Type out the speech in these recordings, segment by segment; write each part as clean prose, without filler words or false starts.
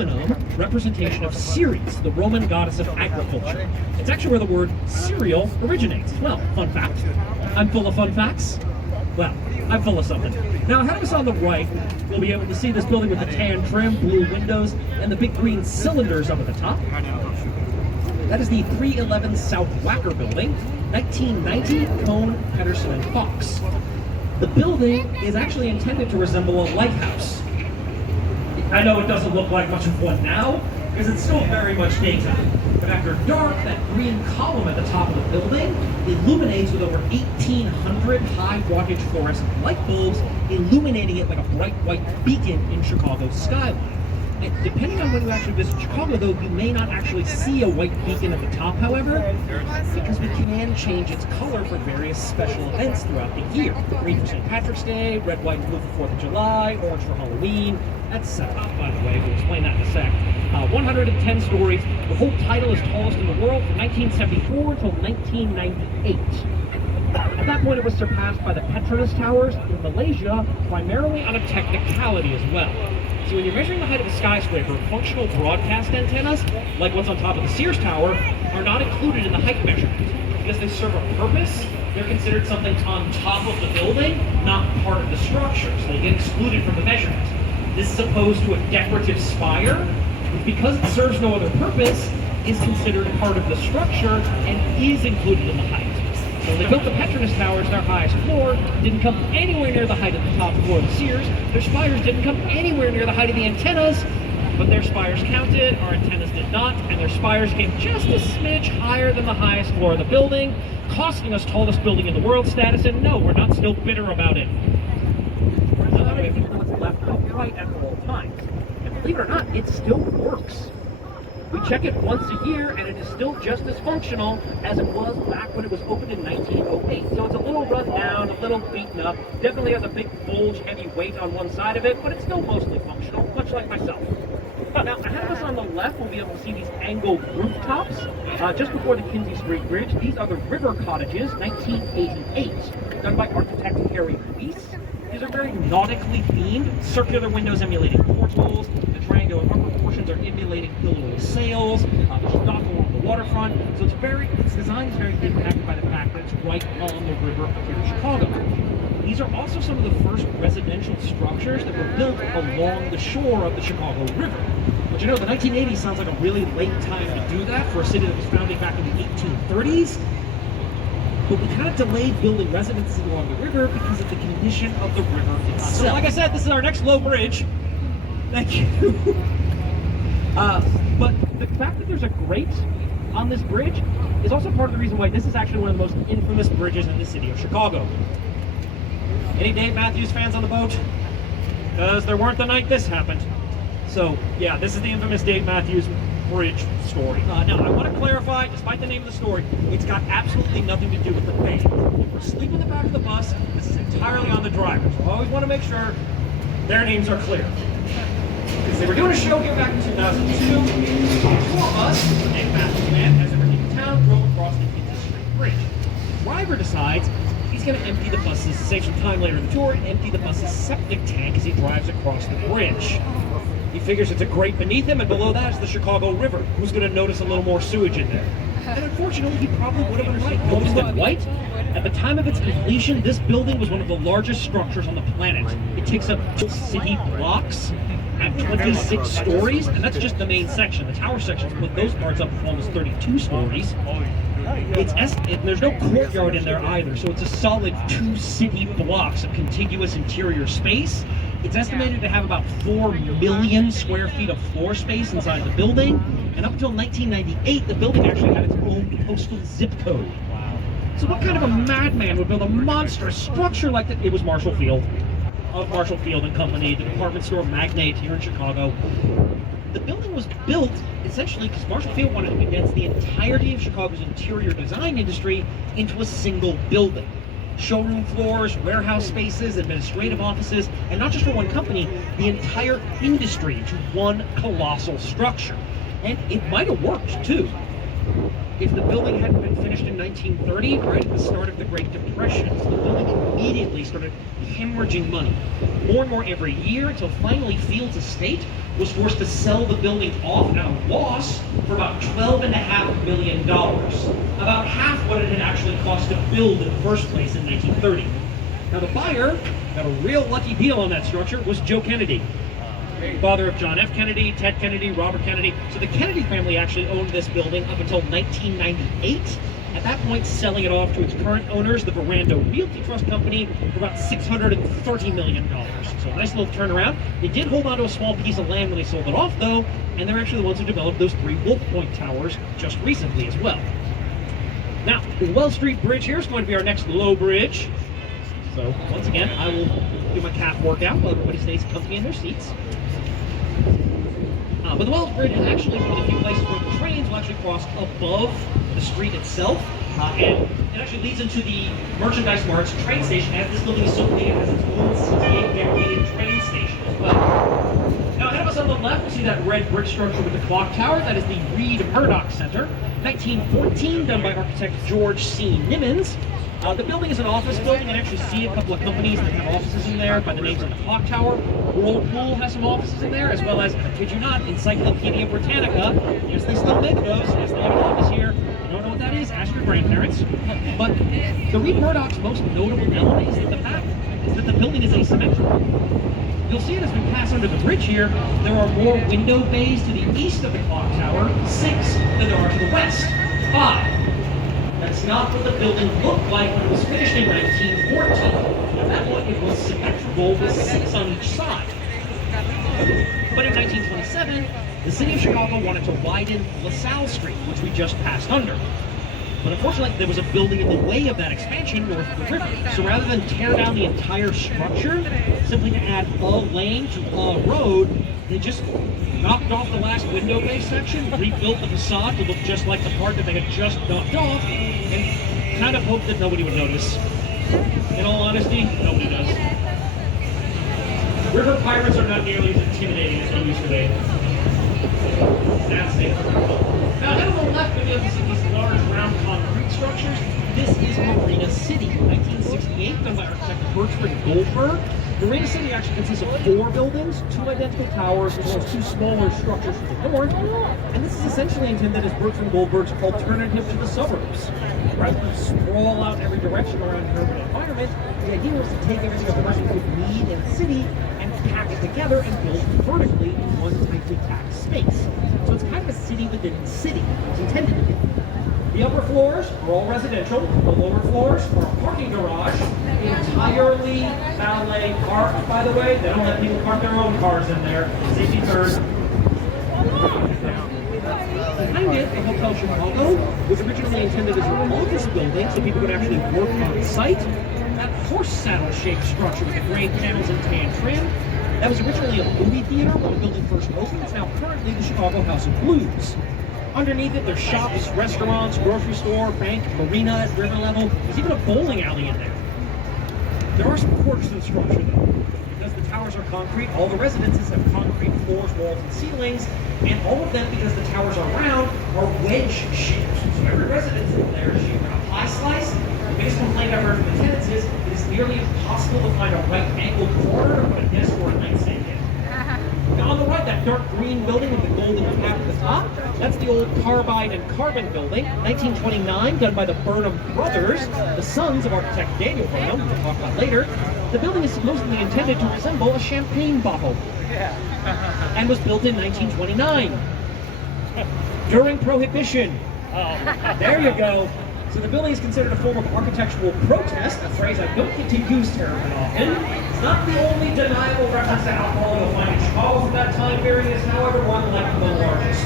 aluminum representation of Ceres, the Roman goddess of agriculture. It's actually where the word cereal originates. Well, fun fact. I'm full of fun facts. Well, I'm full of something. Now, ahead of us on the right, we'll be able to see this building with the tan trim, blue windows, and the big green cylinders up at the top. That is the 311 South Wacker building, 1990, Cone, Pedersen, and Fox. The building is actually intended to resemble a lighthouse. I know it doesn't look like much of one now, because it's still very much daytime. But after dark, that green column at the top of the building illuminates with over 1,800 high wattage fluorescent light bulbs, illuminating it like a bright white beacon in Chicago's skyline. And depending on when you actually visit Chicago, though, you may not actually see a white beacon at the top, however, because we can change its color for various special events throughout the year. Green for St. Patrick's Day, red, white, and blue for 4th of July, orange for Halloween, etc. By the way, we'll explain that in a sec. 110 stories. The whole title is tallest in the world from 1974 until 1998. At that point, it was surpassed by the Petronas Towers in Malaysia, primarily on a technicality as well. So when you're measuring the height of a skyscraper, functional broadcast antennas, like what's on top of the Sears Tower, are not included in the height measurement. Because they serve a purpose, they're considered something on top of the building, not part of the structure, so they get excluded from the measurement. This is opposed to a decorative spire, which because it serves no other purpose, is considered part of the structure and is included in the height. So when they built the Petronas Towers, their highest floor didn't come anywhere near the height of the top floor of the Sears. Their spires didn't come anywhere near the height of the antennas, but their spires counted, our antennas did not, and their spires came just a smidge higher than the highest floor of the building, costing us tallest building in the world status, and no, we're not still bitter about it. So that way, what's left upright at all times. And believe it or not, it still works. We check it once a year, and it is still just as functional as it was back when it was opened in 1908. So it's a little run down, a little beaten up, definitely has a big bulge, heavy weight on one side of it, but it's still mostly functional, much like myself. Now, ahead of us on the left, we'll be able to see these angled rooftops just before the Kinsey Street Bridge. These are the River Cottages, 1988, done by architect Harry Weiss. These are very nautically themed, circular windows emulating portholes, the triangular upper portions are emulating pillowy sails, there's a dock along the waterfront, so its design is very impacted by the fact that it's right on the river here in Chicago. These are also some of the first residential structures that were built along the shore of the Chicago River. But you know, the 1980s sounds like a really late time to do that for a city that was founded back in the 1830s. But we kind of delayed building residences along the river because of the condition of the river itself. So like I said, this is our next low bridge. Thank you. But the fact that there's a grate on this bridge is also part of the reason why this is actually one of the most infamous bridges in the city of Chicago. Any Dave Matthews fans on the boat? Because there weren't the night this happened. So yeah, this is the infamous Dave Matthews Bridge story. Now, I want to clarify, despite the name of the story, it's got absolutely nothing to do with the band. If we're asleep in the back of the bus, this is entirely on the driver. So I always want to make sure their names are clear. Because they were doing a show here back in 2002. Two of us, Dave Matthews band, as they were leaving town, drove across the Kinsey Street Bridge. The driver decides he's going to empty the bus's, save some time later in the tour, and empty the bus's septic tank as he drives across the bridge. He figures it's a grate beneath him, and below that is the Chicago River. Who's going to notice a little more sewage in there? And unfortunately, he probably would have been right. Noticed that white? At the time of its completion, this building was one of the largest structures on the planet. It takes up 2 city blocks at 26 stories, and that's just the main section. The tower sections put those parts up for almost 32 stories. There's no courtyard in there either, so it's a solid 2 city blocks of contiguous interior space. It's estimated to have about 4 million square feet of floor space inside the building, and up until 1998, the building actually had its own postal zip code. Wow. So what kind of a madman would build a monstrous structure like that? It was Marshall Field, of Marshall Field and Company, the department store magnate here in Chicago. The building was built essentially because Marshall Field wanted to condense the entirety of Chicago's interior design industry into a single building. Showroom floors, warehouse spaces, administrative offices, and not just for one company, the entire industry into one colossal structure. And it might have worked too. if the building hadn't been finished in 1930, right at the start of the Great Depression. So the building immediately started hemorrhaging money, more and more every year, until finally Fields Estate was forced to sell the building off at a loss for about $12.5 million, about half what it had actually cost to build in the first place in 1930. Now the buyer got a real lucky deal on that structure was Joe Kennedy, father of John F. Kennedy, Ted Kennedy, Robert Kennedy. So the Kennedy family actually owned this building up until 1998. At that point, selling it off to its current owners, the Veranda Realty Trust Company, for about $630 million. So a nice little turnaround. They did hold on to a small piece of land when they sold it off, though, and they're actually the ones who developed those 3 Wolf Point towers just recently as well. Now, the Wells Street Bridge here is going to be our next low bridge. So, once again, I will do my calf workout while everybody stays comfy in their seats. But the Wells Bridge is actually one of the few places where the trains will actually cross above the street itself, and it actually leads into the Merchandise Mart's train station, as this building is so big it has its own 68-decorated train station as well. Now ahead of us on the left, we see that red brick structure with the clock tower. That is the Reed Murdoch Center, 1914, done by architect George C. Nimmons. The building is an office building, and actually see a couple of companies that have offices in there by the names of the Clock Tower. Whirlpool has some offices in there, as well as, I kid you not, Encyclopedia Britannica. Yes, they still make those. Yes, they have an office here. If you don't know what that is, ask your grandparents. But the Reed Murdoch's most notable element is that the building is asymmetrical. You'll see it as we pass under the bridge here, there are more window bays to the east of the Clock Tower, 6, than there are to the west, 5. That's not what the building looked like when it was finished in 1914. At that point, it was symmetrical with 6 on each side. But in 1927, the city of Chicago wanted to widen LaSalle Street, which we just passed under. But unfortunately, there was a building in the way of that expansion north of the river. So rather than tear down the entire structure, simply to add a lane to a road, they just knocked off the last window bay section, rebuilt the facade to look just like the part that they had just knocked off, and kind of hoped that nobody would notice. In all honesty, nobody does. River pirates are not nearly as intimidating as they used to be. That's it. Now, ahead on the left, we have these large round concrete structures. This is Marina City, 1968, done by architect Bertrand Goldberg. Marina City actually consists of 4 buildings, 2 identical towers, as well as 2 smaller structures to the north. And this is essentially intended as Bertrand Goldberg's alternative to the suburbs. Rather than sprawl out in every direction around an urban environment, the idea was to take everything a person could need in the city and pack it together and build vertically in one tightly packed space. So it's kind of a city within the city. It's intended to be. The upper floors are all residential. The lower floors are a parking garage, entirely valet parked, by the way. They don't let people park their own cars in there. Safety first. Behind it, the Hotel Chicago was originally intended as an office building, so people could actually work on site. That horse saddle-shaped structure with the gray panels and tan trim, that was originally a movie theater when the building first opened. It's now currently the Chicago House of Blues. Underneath it, there's shops, restaurants, grocery store, bank, marina at river level. There's even a bowling alley in there. There are some quirks to the structure, though. Because the towers are concrete, all the residences have concrete floors, walls, and ceilings, and all of them, because the towers are round, are wedge-shaped. So every residence in there is shaped around a pie slice. The biggest complaint I've heard from the tenants is it is nearly impossible to find a right-angled corner to put a desk or a nightstand in. Now on the right, that dark green building with the golden cap at the top, that's the old Carbide and Carbon building, 1929, done by the Burnham brothers, the sons of architect Daniel Burnham, we'll talk about later. The building is supposedly intended to resemble a champagne bottle, and was built in 1929. During Prohibition. There you go. So the building is considered a form of architectural protest, a phrase I don't get to use terribly often. It's not the only deniable reference to alcohol you'll find in Chicago from that time period. It's, however, one like the largest.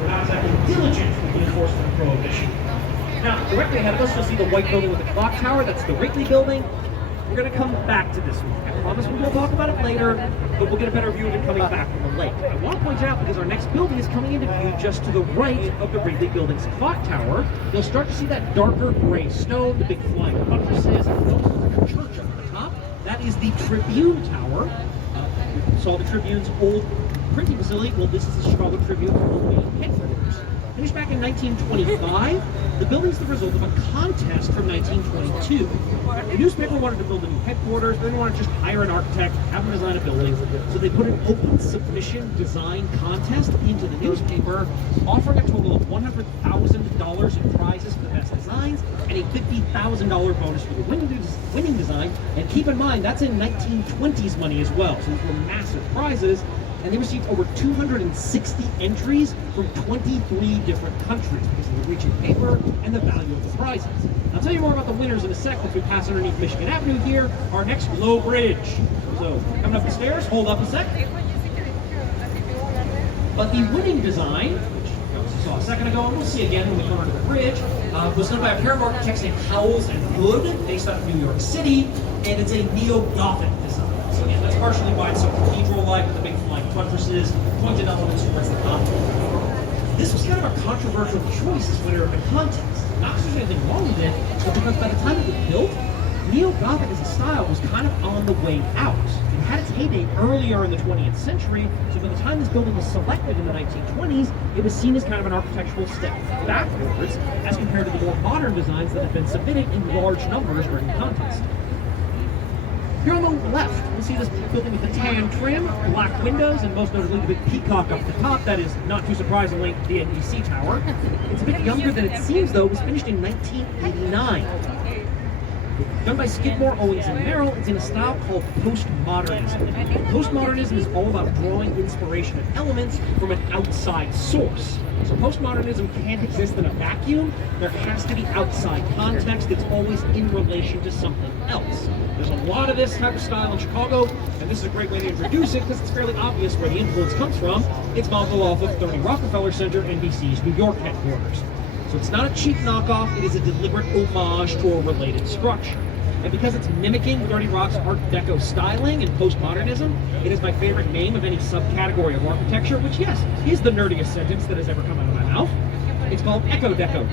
We're not exactly diligent with the enforcement of Prohibition. Now, directly ahead of us, you'll see the white building with the clock tower. That's the Wrigley building. We're going to come back to this one. I promise we will talk about it later, but we'll get a better view of it coming back from the lake. I want to point out, because our next building is coming into view just to the right of the Wrigley building's clock tower, you'll start to see that darker gray stone, the big flying buttresses, and notice there's a church up at the top. That is the Tribune Tower. We saw the Tribune's old printing facility. Well, this is the Chicago Tribune's old main headquarters. Finished back in 1925, the building's the result of a contest from 1922. The newspaper wanted to build a new headquarters, they didn't want to just hire an architect, have him design a building, so they put an open submission design contest into the newspaper, offering a total of $100,000 in prizes for the best designs and a $50,000 bonus for the winning design. And keep in mind, that's in 1920s money as well, so these were massive prizes. And they received over 260 entries from 23 different countries because of the reach in paper and the value of the prizes. I'll tell you more about the winners in a sec as we pass underneath Michigan Avenue here, our next low bridge. So coming up the stairs, hold up a sec. But the winning design, which we saw a second ago, and we'll see again when we come under the bridge, was done by a pair of architects named Howells and Hood, based out of New York City, and it's a neo-Gothic design. So again, that's partially why it's so cathedral-like with the big flying buttresses, pointed elements towards the top. This was kind of a controversial choice as winner of the contest. Not because there's anything wrong with it, but because by the time it was built, neo-Gothic as a style was kind of on the way out. It had its heyday earlier in the 20th century, so by the time this building was selected in the 1920s, it was seen as kind of an architectural step backwards as compared to the more modern designs that had been submitted in large numbers during the contest. Here on the left, we see this building with the tan trim, black windows, and most notably the big peacock up the top. That is, not too surprisingly, the NBC tower. It's a bit younger than it seems, though. It was finished in 1989. Done by Skidmore, Owings & Merrill, it's in a style called postmodernism. Postmodernism is all about drawing inspiration and elements from an outside source. So postmodernism can't exist in a vacuum. There has to be outside context that's always in relation to something else. There's a lot of this type of style in Chicago, and this is a great way to introduce it because it's fairly obvious where the influence comes from. It's modeled off of 30 Rockefeller Center, NBC's New York headquarters. So it's not a cheap knockoff, it is a deliberate homage to a related structure. And because it's mimicking 30 Rock's Art Deco styling and postmodernism, it is my favorite name of any subcategory of architecture, which, yes, is the nerdiest sentence that has ever come out of my mouth. It's called Eco Deco,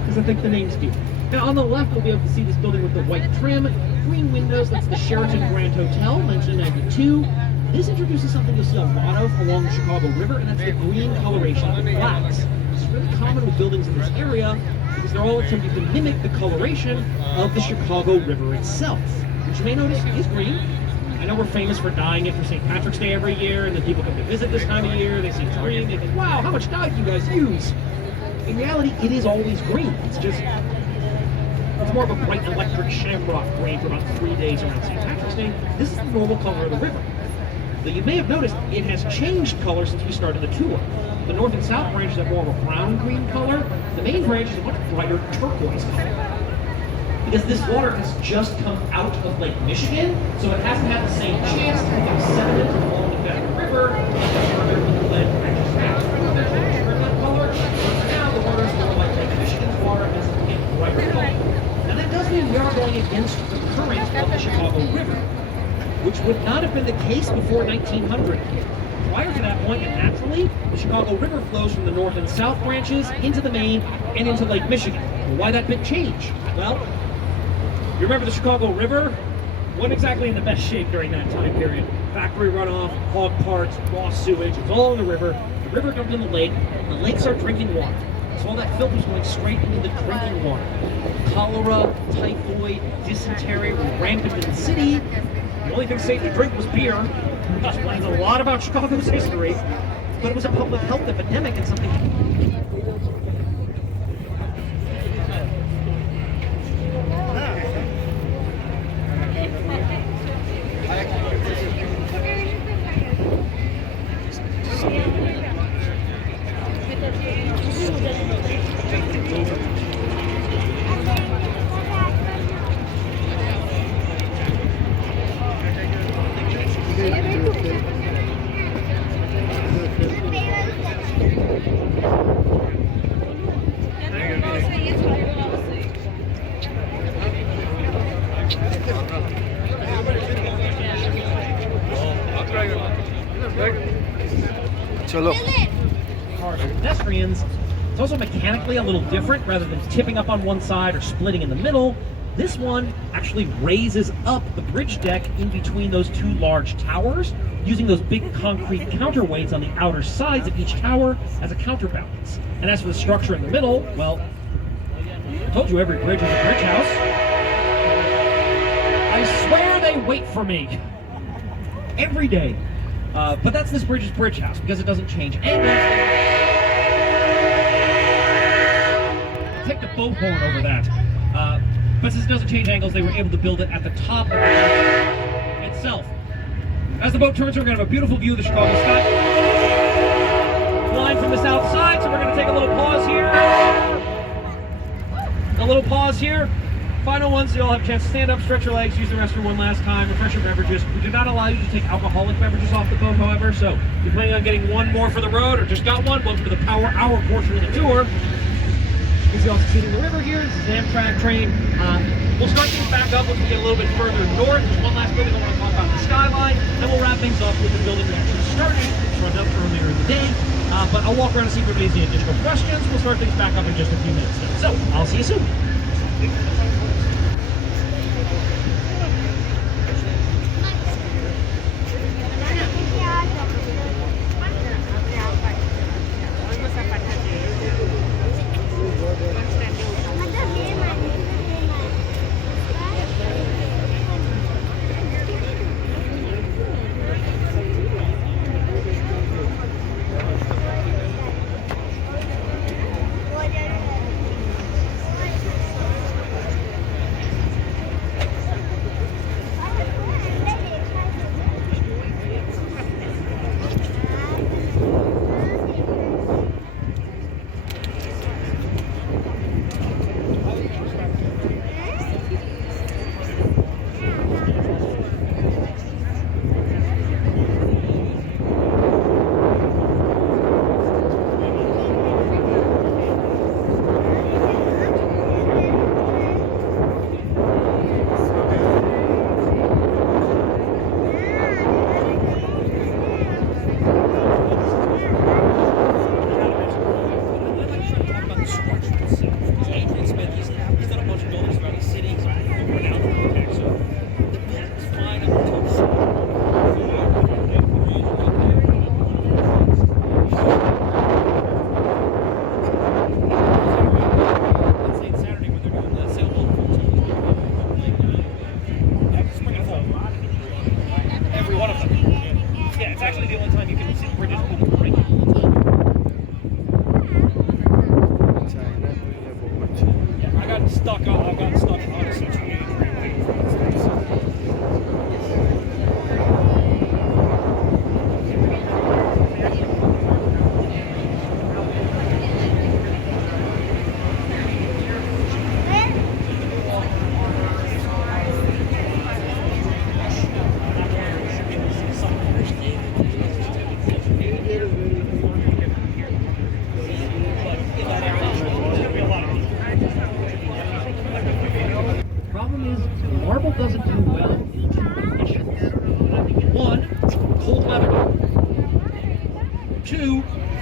because I think the name's cute. Now, on the left, we'll be able to see this building with the white trim, green windows. That's the Sheraton Grand Hotel, 1992. This introduces something you'll see a lot of along the Chicago River, and that's the green coloration of the flags. This is really common with buildings in this area because they're all attempting to mimic the coloration of the Chicago River itself, which you may notice is green. I know we're famous for dyeing it for St. Patrick's Day every year, and then people come to visit this time of year, they see it's green, they think, wow, how much dye do you guys use? In reality, it is always green. It's more of a bright electric shamrock green for about 3 days around St. Patrick's Day. This is the normal color of the river. But you may have noticed it has changed color since we started the tour. The north and south branches have more of a brown-green color. The main branch is a much brighter turquoise color. Because this water has just come out of Lake Michigan, so it hasn't had the same chance to become sediment along the bed of the river as further with the lead branches out. Eventually it's that color, but now the water is more like Lake Michigan's water as a brighter color. Now that does mean we are going against the current of the Chicago River, which would not have been the case before 1900. Prior to that point, and naturally, the Chicago River flows from the north and south branches into the main and into Lake Michigan. Well, why that bit change? Well, you remember the Chicago River? Wasn't exactly in the best shape during that time period. Factory runoff, hog parts, raw sewage, it was all in the river. The river dumped in the lake, and the lakes are drinking water. So all that filth was going straight into the drinking water. Cholera, typhoid, dysentery were rampant in the city. The only thing safe to drink was beer. That explains a lot about Chicago's history, but it was a public health epidemic and something. Chalo. Cars and pedestrians. It's also mechanically a little different. Rather than tipping up on one side or splitting in the middle, This one actually raises up the bridge deck in between those two large towers, using those big concrete counterweights on the outer sides of each tower as a counterbalance. And as for the structure in the middle, well, I told you every bridge is a bridge house. I swear they wait for me every day. But that's this bridge's bridge house because it doesn't change angles. Take the boat horn over that. But since it doesn't change angles, they were able to build it at the top of the boat itself. As the boat turns, we're going to have a beautiful view of the Chicago sky. Flying from the south side, so we're going to take a little pause here. A little pause here. Final one, so you'll have a chance to stand up, stretch your legs, use the restroom one last time, refresh your beverages. We do not allow you to take alcoholic beverages off the boat, however, so if you're planning on getting one more for the road or just got one, welcome to the Power Hour portion of the tour. You can see also seeing the river here. This is an Amtrak train. We'll start things back up once we get a little bit further north. There's one last building I want to talk about, the skyline, and we'll wrap things up with the building we actually started, which runs up earlier in the day. But I'll walk around and see if there's any additional questions. We'll start things back up in just a few minutes though. So, I'll see you soon.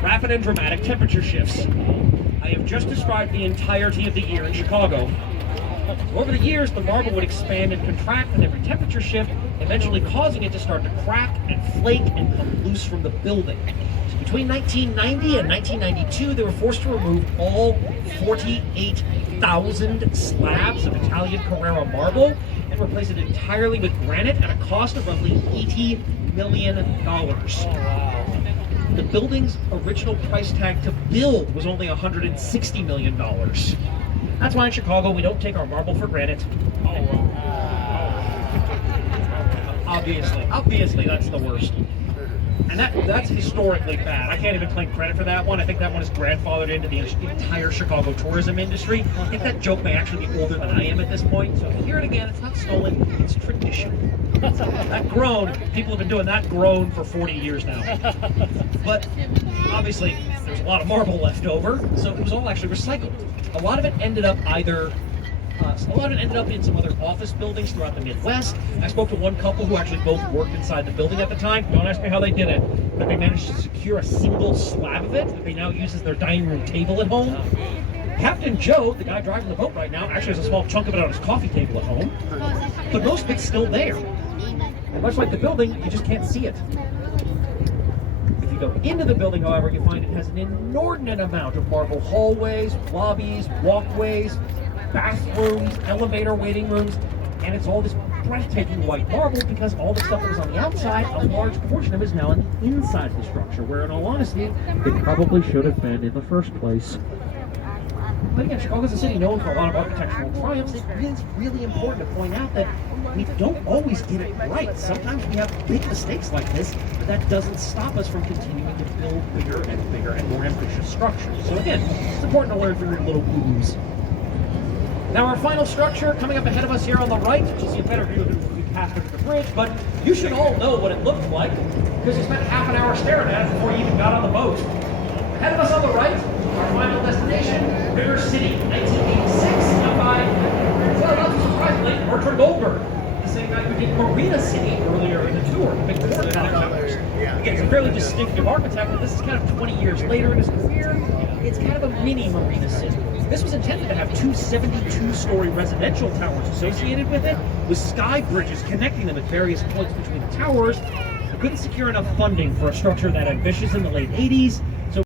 Rapid and dramatic temperature shifts. I have just described the entirety of the year in Chicago. Over the years, the marble would expand and contract with every temperature shift, eventually causing it to start to crack and flake and come loose from the building. So between 1990 and 1992, they were forced to remove all 48,000 slabs of Italian Carrara marble and replace it entirely with granite at a cost of roughly $80 million. The building's original price tag to build was only $160 million. That's why in Chicago we don't take our marble for granted. Obviously that's the worst. And that's historically bad. I can't even claim credit for that one. I think that one is grandfathered into the entire Chicago tourism industry. I think that joke may actually be older than I am at this point. So if you hear it again, it's not stolen, it's tradition. That groan, people have been doing that groan for 40 years now. But obviously, there's a lot of marble left over, so it was all actually recycled. A lot of it ended up in some other office buildings throughout the Midwest. I spoke to one couple who actually both worked inside the building at the time. Don't ask me how they did it, but they managed to secure a single slab of it that they now use as their dining room table at home. Captain Joe, the guy driving the boat right now, actually has a small chunk of it on his coffee table at home, but most of it's still there. And much like the building, you just can't see it. If you go into the building, however, you find it has an inordinate amount of marble hallways, lobbies, walkways, bathrooms, elevator waiting rooms, and it's all this breathtaking white marble because all the stuff that was on the outside, a large portion of it is now on the inside of the structure, where in all honesty, it probably should have been in the first place. But again, Chicago's a city known for a lot of architectural triumphs. It is really important to point out that we don't always get it right. Sometimes we have big mistakes like this, but that doesn't stop us from continuing to build bigger and more ambitious structures. So again, it's important to learn from your little boo-boos. Now our final structure coming up ahead of us here on the right, which is a better view of it when we pass under the bridge, but you should all know what it looked like because you spent half an hour staring at it before you even got on the boat. Ahead of us on the right, our final destination, River City, 1986, by, well, not too surprisingly, Bertrand Goldberg, the same guy who did Marina City earlier in the tour, the big Victoria towers. Again, he's a fairly distinctive architect, but this is kind of 20 years later in his career. It's kind of a mini Marina City. This was intended to have two 72-story residential towers associated with it, with sky bridges connecting them at various points between the towers. They couldn't secure enough funding for a structure that ambitious in the late 80s, so